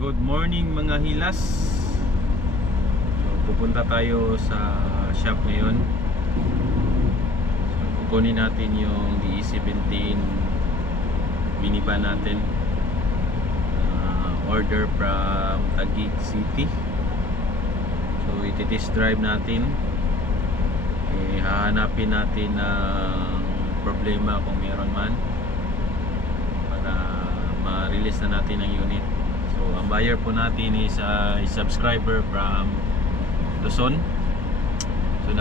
Good morning mga hilas. So, pupunta tayo sa shop ngayon. So, kukunin natin yung DE17 minivan natin. Order from Taguig City. So iti-test drive natin. Hahanapin natin ang problema kung meron man para ma-release na natin ang unit. So ang buyer po natin is a subscriber from Luzon. So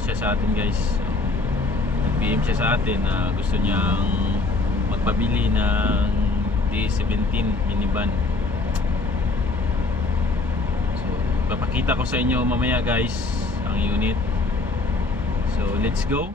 siya sa atin guys. So, nag-PM siya sa atin na gusto niyang magpabili ng DE17 minivan. So papakita ko sa inyo mamaya guys ang unit. So let's go.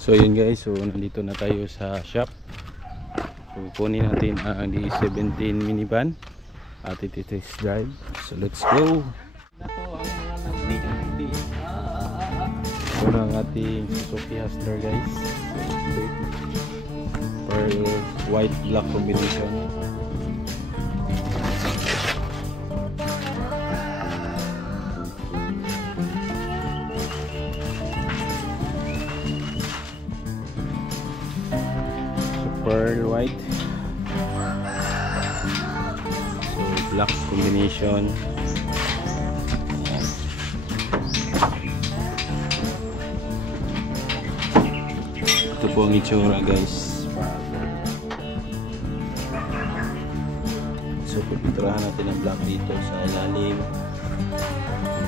So yun guys, so nandito na tayo sa shop. So kunin natin ang DE17 minivan at iti-test drive. So let's go. Ito ang ating Suzuki Hustler guys. Pearl white black combination. Pearl white, so black combination. Ito po ang itsura guys. So pipinturahan natin ang black dito sa ilalim,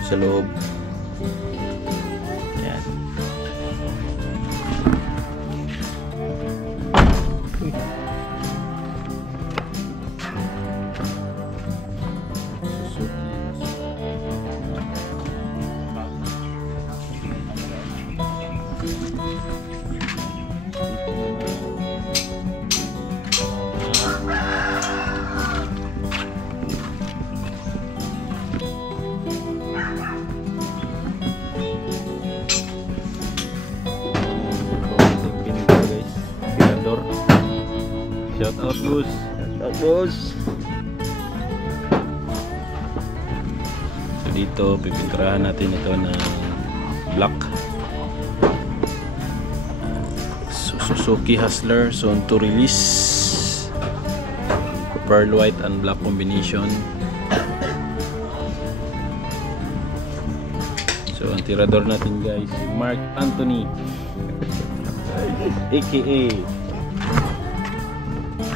sa loob. Yan. Shout out boss. Shout out boss. So dito pipinturahan natin ito ng black. Suzuki Hustler soon to release. Pearl white and black combination. So ang tirador natin guys, Mark Anthony aka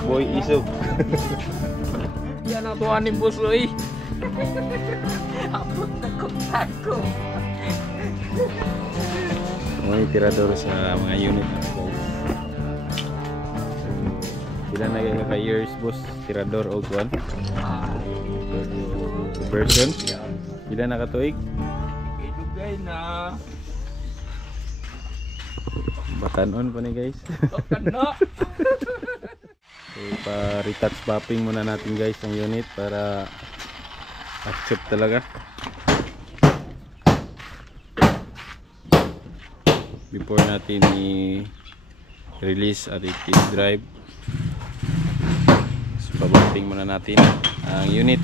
Boy Isog. Yan ang tuwan ni boss Roy. Abot na kontakto. May tirador sa mga unit na guys. Sila na kay years boss tirador og kuan. Version. Sila nakatuig. Idugay na. Batanon pa ni guys. Kano. So pa-retouch mapping muna natin guys ang unit para accept talaga. Before natin i-release at i-test drive. So pa-mapping muna natin ang unit.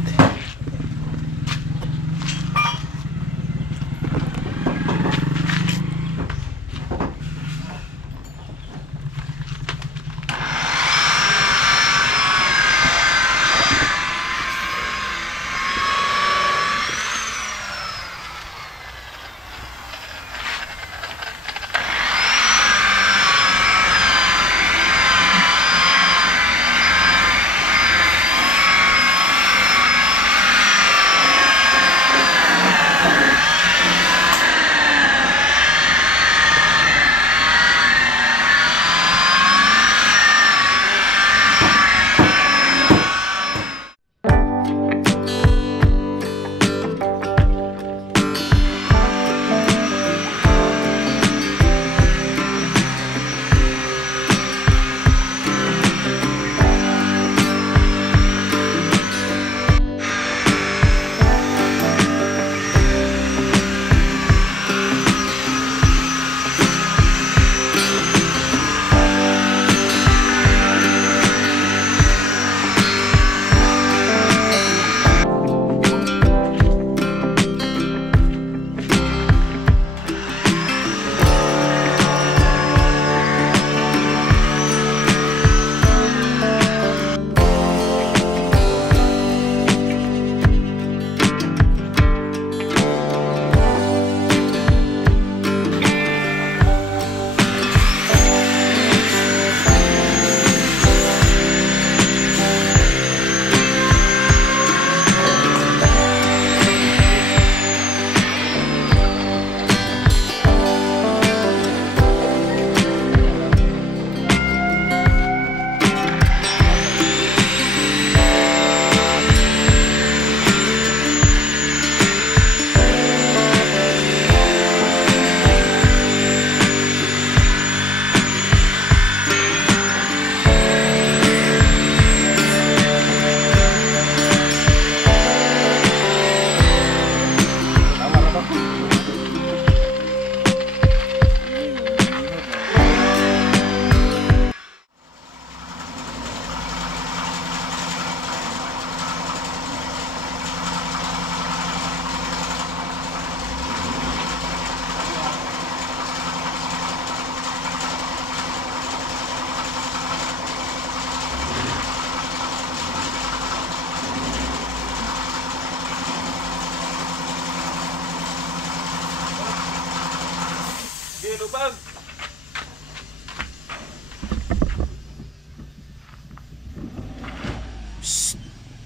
Lubag.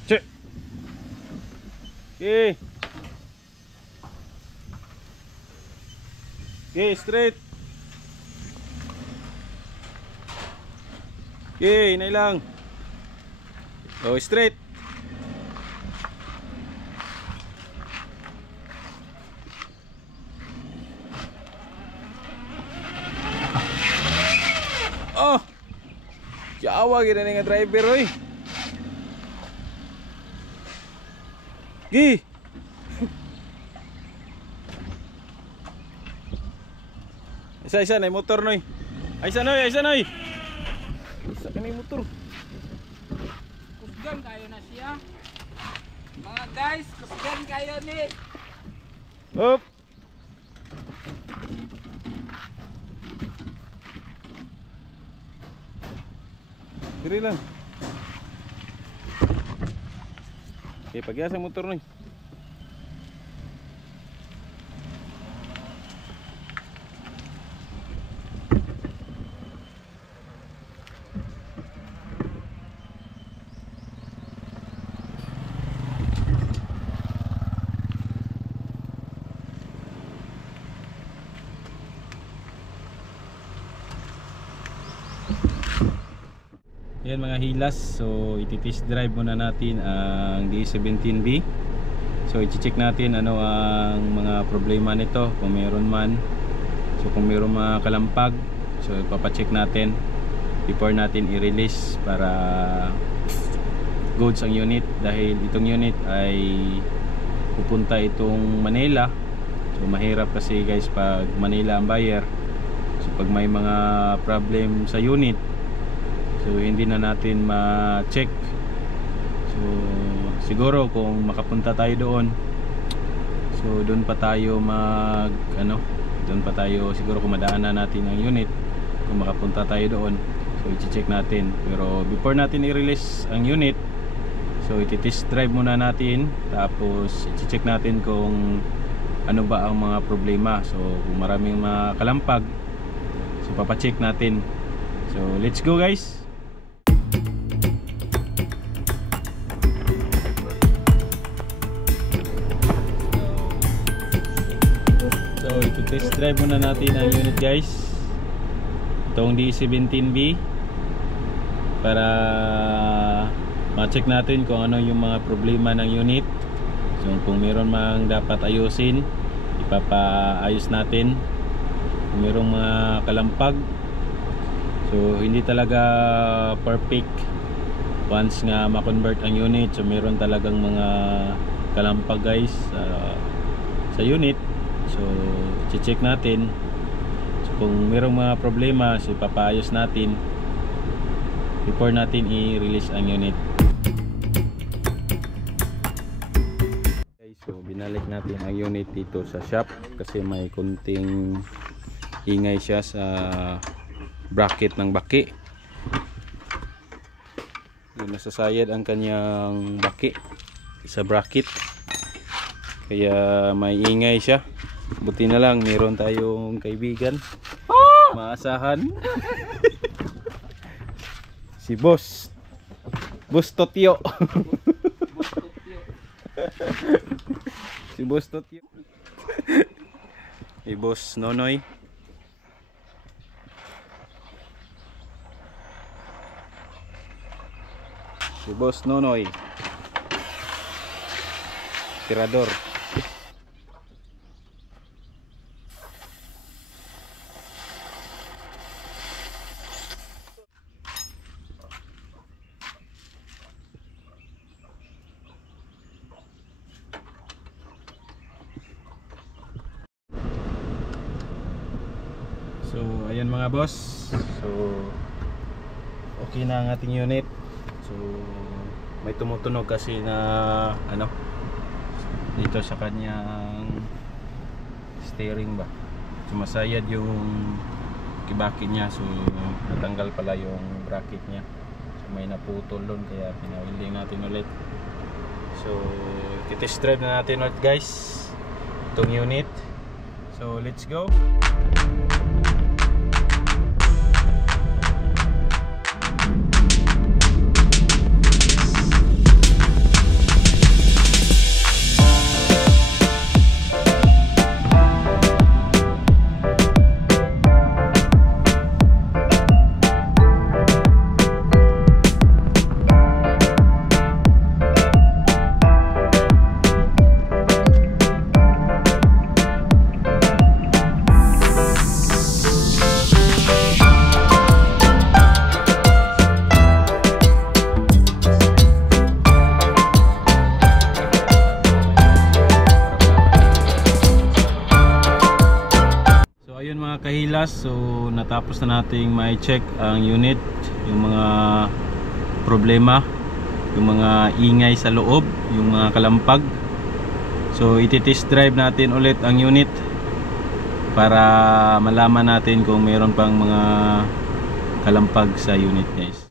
Check. Okay. Okay, straight. Okay, inay lang. Oh, straight. Oh. Jawa gid nga driver oy. Gi. Isa na motor noy. Isa noy. Isa ka na motor. Kusgan kayo na siya. Mga guys, kusgan kayo ni. Up. Diri lang. Okay, pagyasa motor noy. Yan mga hilas, so iti-test drive muna natin ang D17B. So i-check natin ano ang mga problema nito, kung meron man. So kung meron mga kalampag, So ipapacheck natin before natin i-release para goods ang unit, dahil itong unit ay pupunta itong Manila. So mahirap kasi guys pag Manila ang buyer. So pag may mga problem sa unit, so hindi na natin ma-check. So siguro kung makapunta tayo doon, so doon pa tayo doon pa tayo siguro kung madaanan natin ang unit, kung makapunta tayo doon, so i-check natin. Pero before natin i-release ang unit, so iti-test drive muna natin, tapos i-check natin kung ano ba ang mga problema. So kung maraming mga kalampag, so papacheck natin. So let's go guys. So iti-test drive muna natin ang unit guys, itong D17B, para ma-check natin kung ano yung mga problema ng unit. So kung meron mang dapat ayusin, ipapaayos natin. Kung merong mga kalampag, so hindi talaga perfect once nga ma-convert ang unit. So meron talagang mga kalampag guys sa unit. So i-check natin. So kung merong mga problema, so ipapaayos natin before natin i-release ang unit. So binalik natin ang unit dito sa shop kasi may kunting ingay siya sa bracket ng baki. Nasasayad ang kanyang baki sa bracket, kaya may ingay siya. Buti na lang meron tayong kaibigan maasahan, si Boss Totyo. Si Boss Totyo. Si Boss Nonoy. Si Boss Nonoy, tirador. So ayan mga boss, so okay na ang ating unit. So may tumutunog kasi na dito sa kanyang steering ba, sumasayad yung kibaki niya. So natanggal pala yung bracket niya, so may naputol doon, kaya pinawilding natin ulit. So test drive na natin ulit guys itong unit. So let's go. Kahilas, so natapos na nating may check ang unit, yung mga problema, yung mga ingay sa loob, yung mga kalampag. So iti-test drive natin ulit ang unit para malaman natin kung mayroon pang mga kalampag sa unit guys.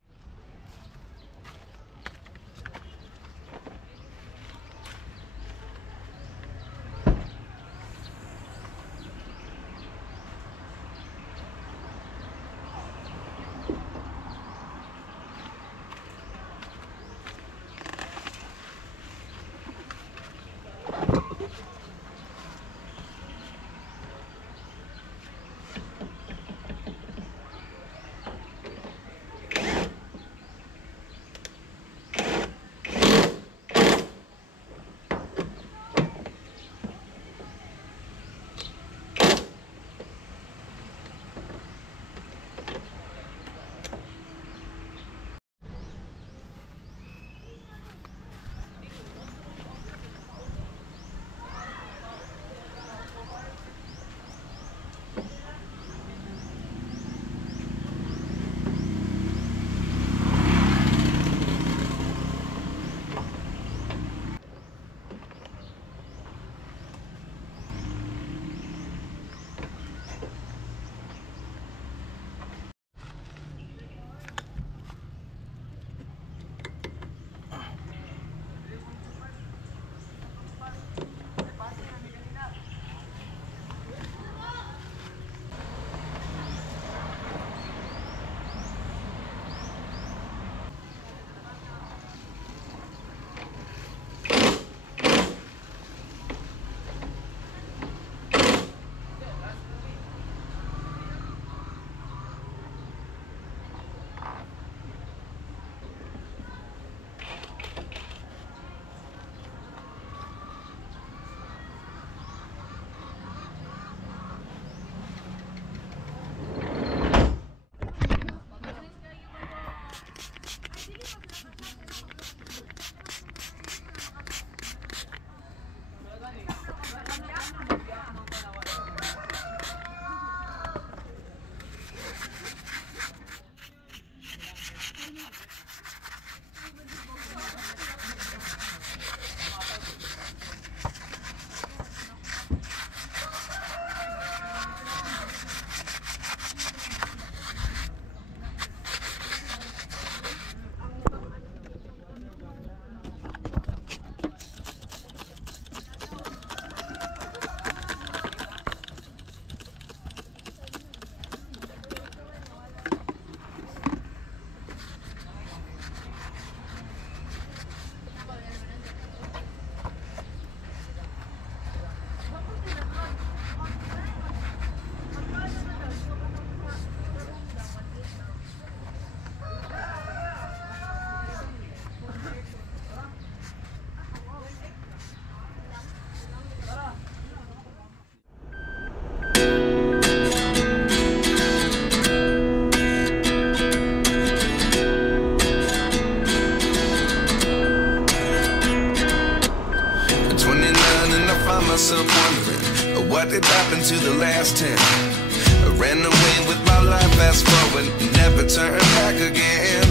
to the last 10. I ran away with my life, fast forward, never turn back again.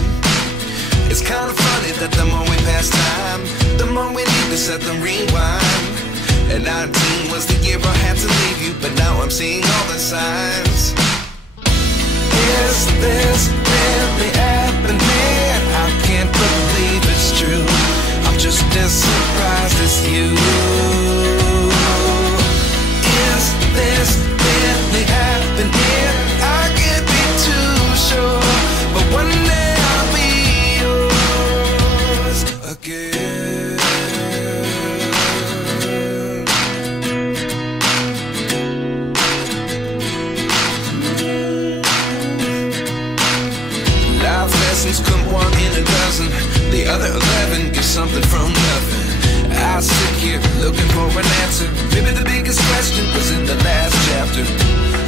It's kind of funny that the more we pass time, the more we need to set them rewind. And 19 was the year I had to leave you, but now I'm seeing all the signs. Is this really happening? I can't believe it's true. I'm just as surprised as you. Is this really happening? I can't be too sure, but one day I'll be yours again. Life lessons come one in a dozen. The other 11 get something from nothing. I sit here looking for an answer. Maybe the biggest question was in the last chapter.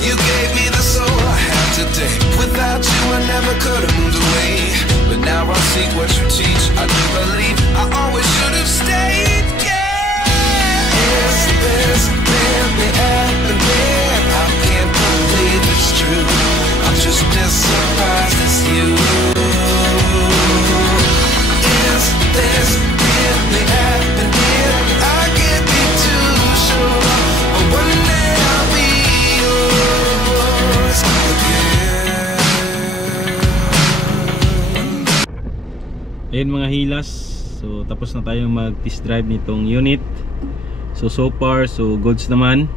You gave me the soul I have today. Without you I never could have moved away. But now I see what you teach. I do believe I always should have stayed. Yeah. Is this really happening? I can't believe it's true. I'm just as surprised as you. Is this really happening? I can't be too sure, but one day I'll be yours again. Ayun mga hilas, so tapos na tayong mag test drive nitong unit. So far so goods naman.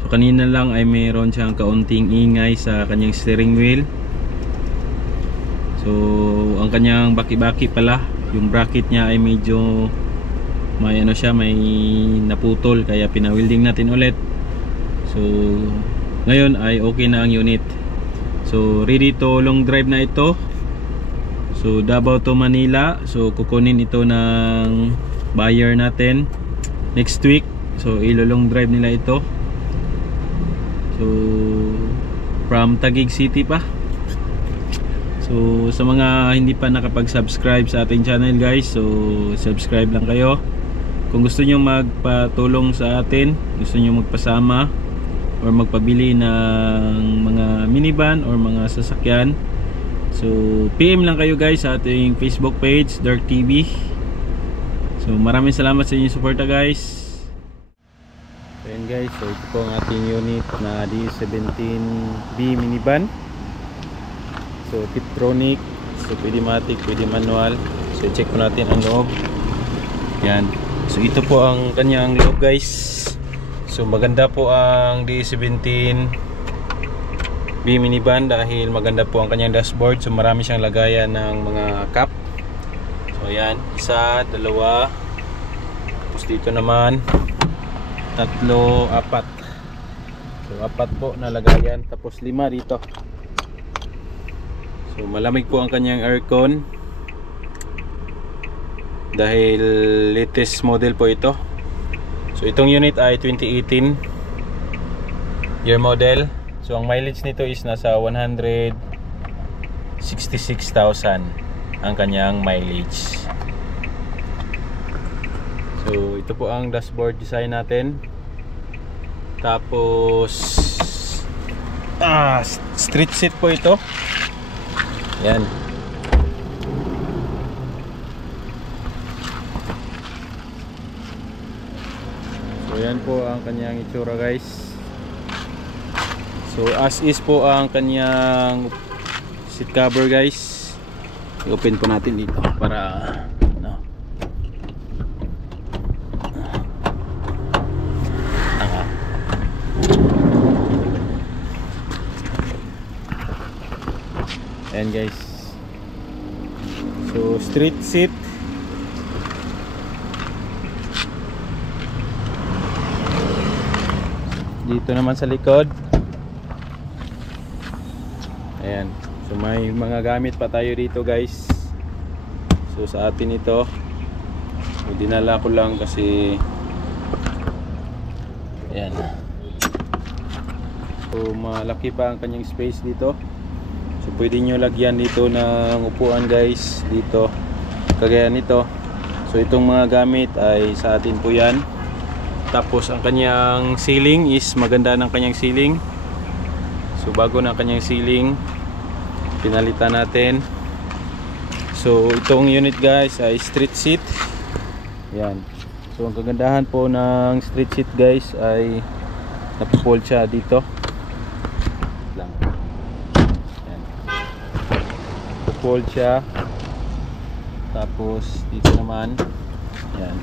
So kanina lang ay mayroon siyang kaunting ingay sa kanyang steering wheel. So ang kanyang baki-baki pala, yung bracket niya ay medyo may ano siya, may naputol, kaya pinawilding natin ulit. So ngayon ay okay na ang unit. So ready to long drive na ito. So Davao to Manila. So kukunin ito ng buyer natin next week. So ilo-long drive nila ito. So from Taguig City pa. So sa mga hindi pa nakapag-subscribe sa ating channel guys, so subscribe lang kayo. Kung gusto nyo magpatulong sa atin, gusto nyo magpasama or magpabili ng mga minivan or mga sasakyan, so PM lang kayo guys sa ating Facebook page, Dark TV. So maraming salamat sa inyong suporta guys. Ayan guys, so ito po ang ating unit na D17B minivan. So Tiptronic, so pwede matic, pwede manual. So check po natin ang loob. Yan. So ito po ang kanyang loob guys. So maganda po ang D17B minivan dahil maganda po ang kanyang dashboard. So marami siyang lagayan ng mga cup. So ayan, isa, dalawa. Tapos dito naman tatlo, apat. So apat po na lagayan. Tapos 5 dito. So malamig po ang kanyang aircon dahil latest model po ito. So itong unit ay 2018 year model. So ang mileage nito is nasa 166,000 ang kanyang mileage. So ito po ang dashboard design natin. Tapos street seat po ito. Yan. So yan po ang kanyang itsura guys. So as is po ang kanyang seat cover guys. I-open po natin dito para no. Ayan guys. So street seat. Dito naman sa likod. Ayan. So may mga gamit pa tayo dito guys. So sa atin ito, so, dinala ko lang kasi ayan. So malaki pa ang kanyang space dito. So pwede nyo lagyan dito ng upuan guys, dito kagaya nito. So itong mga gamit ay sa atin po yan. Tapos ang kanyang ceiling is maganda ng kanyang ceiling. So bago na ang kanyang ceiling, pinalitan natin. So itong unit guys ay street seat. Yan. So ang kagandahan po ng street seat guys ay napupold siya dito. Lang. Yan. Napupold siya. Tapos dito naman. Yan.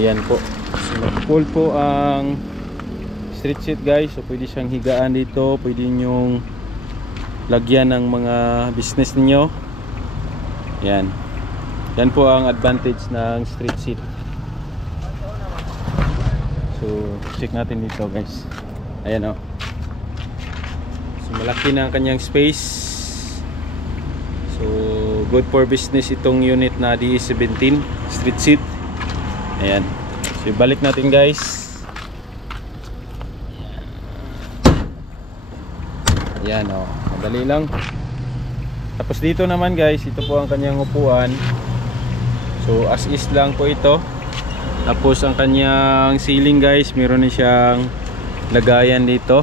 Ayan po. So napupold po ang street seat guys. So pwede siyang higaan dito. Pwede nyong lagyan ng mga business niyo. Yan. Yan po ang advantage ng street seat. So check natin dito guys. Ayan o. So malaki na ang kanyang space. So good for business itong unit na DE17 street seat. Ayan. So balik natin guys. Ayan o. Madali lang. Tapos dito naman guys, ito po ang kanyang upuan. So as is lang po ito. Tapos ang kanyang ceiling guys, meron na siyang lagayan dito.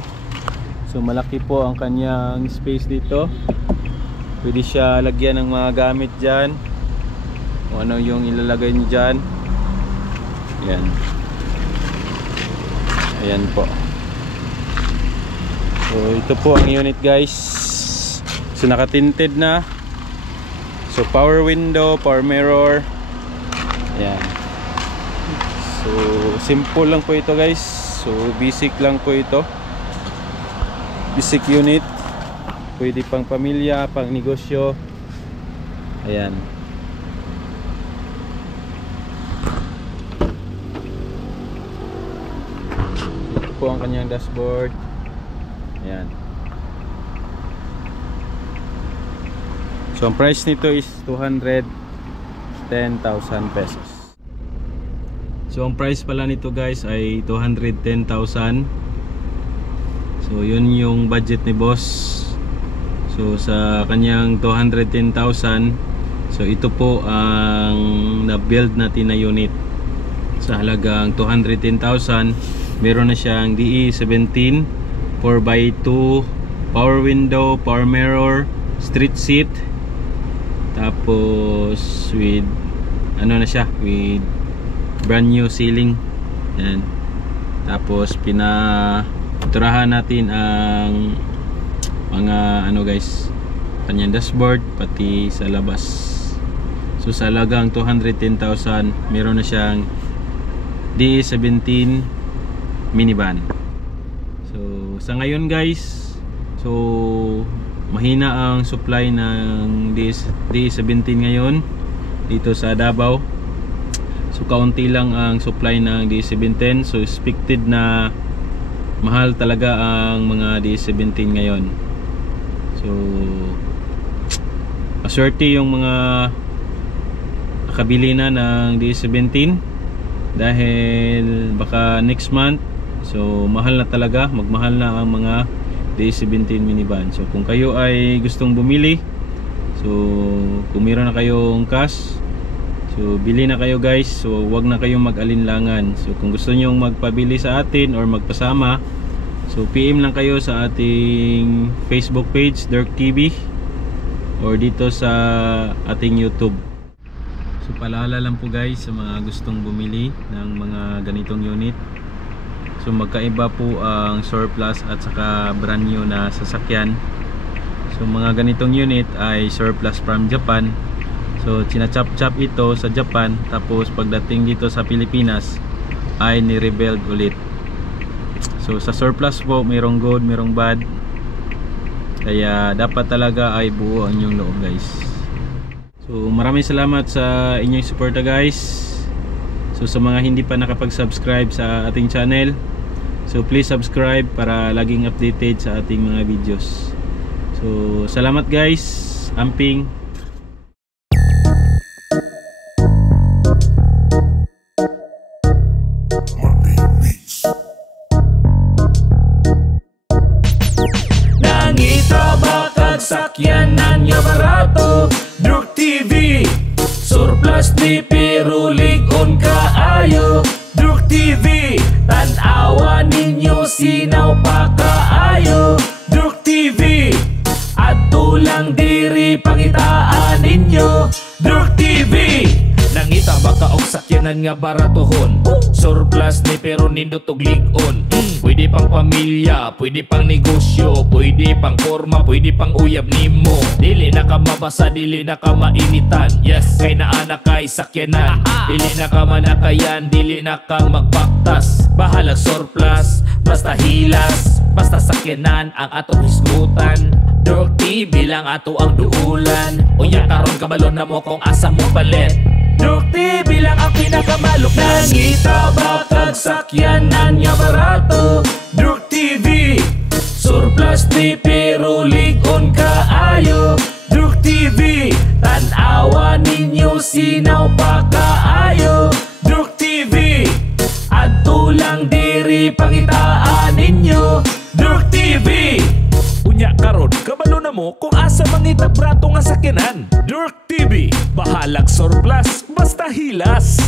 So malaki po ang kanyang space dito. Pwede siya lagyan ng mga gamit dyan. Kung ano yung ilalagay niyo dyan. Ayan. Ayan po. So ito po ang unit guys. So naka-tinted na. So power window, power mirror. Ayan. So simple lang po ito guys. So basic lang po ito. Basic unit. Pwede pang pamilya, pang negosyo. Ayan. Ito po ang kanyang dashboard. Ayan. So ang price nito is 210,000 pesos. So ang price pala nito guys ay 210,000. So yun yung budget ni boss. So sa kanyang 210,000, so ito po ang na-build natin na unit. Sa halagang 210,000, meron na siyang DE17 4x2, power window, power mirror, street seat. Tapos with ano na siya, with brand new ceiling. Yan. Tapos pinaturahan natin ang mga ano guys, kanyang dashboard pati sa labas. So sa halagang 210,000, meron na siyang DE17 minivan. So sa ngayon guys, so mahina ang supply ng DE17 ngayon dito sa Davao. So kaunti lang ang supply ng DE17. So expected na mahal talaga ang mga DE17 ngayon. So aswerte yung mga nakabili na ng DE17 dahil baka next month so mahal na talaga, magmahal na ang mga DE17 minivan. So kung kayo ay gustong bumili, so kung meron na kayong cash, so bili na kayo guys. So wag na kayong mag-alinlangan. So kung gusto nyo magpabili sa atin or magpasama, so PM lang kayo sa ating Facebook page Dirk TV or dito sa ating YouTube. So paalala lang po guys sa mga gustong bumili ng mga ganitong unit. So magkaiba po ang surplus at saka brand new na sasakyan. So mga ganitong unit ay surplus from Japan. So china-chop-chop ito sa Japan, tapos pagdating dito sa Pilipinas ay ni-rebuild ulit. So sa surplus po, mayroong good, mayroong bad. Kaya dapat talaga ay buo ang inyong loob guys. So maraming salamat sa inyong suporta guys. So sa mga hindi pa nakapag-subscribe sa ating channel, so please subscribe para laging updated sa ating mga videos. So salamat guys. Amping. Sakyanan niya barato, Dirk TV. Surplus di pirulig on kaayo. sinaw pa kaayo. Durk TV, adto lang diri pangitaan ninyo. Durk TV, nangita baka og sakyanan nga baratohon. Surplus ni pero nindot og lig-on. Pwede pang pamilya, pwede pang negosyo, pwede pang forma, pwede pang uyab nimo. Dili na ka mabasa, dili na ka mainitan. Yes, kay naa na kay sakyanan. Dili na ka manakayan, dili na kang magpaktas. Bahalag surplus, basta hilas, basta sakyanan ang atong hisgutan. Durk TV lang ato ang duulan. Unya karon kabalon na mo kung asa mo palit. Durk TV lang ang pinakamalok. Nangita ba kag sakyanan nga barato? Durk TV, surplus ni pero lig-on kaayo. Durk TV, tan-awa ninyo sinaw pa kaayo. Durk TV, adto lang diri pangitaan ninyo. Durk TV, unya karon kabalo na mo kung asa mangita brato nga sakyanan. Durk TV, bahalag surplus basta hilas.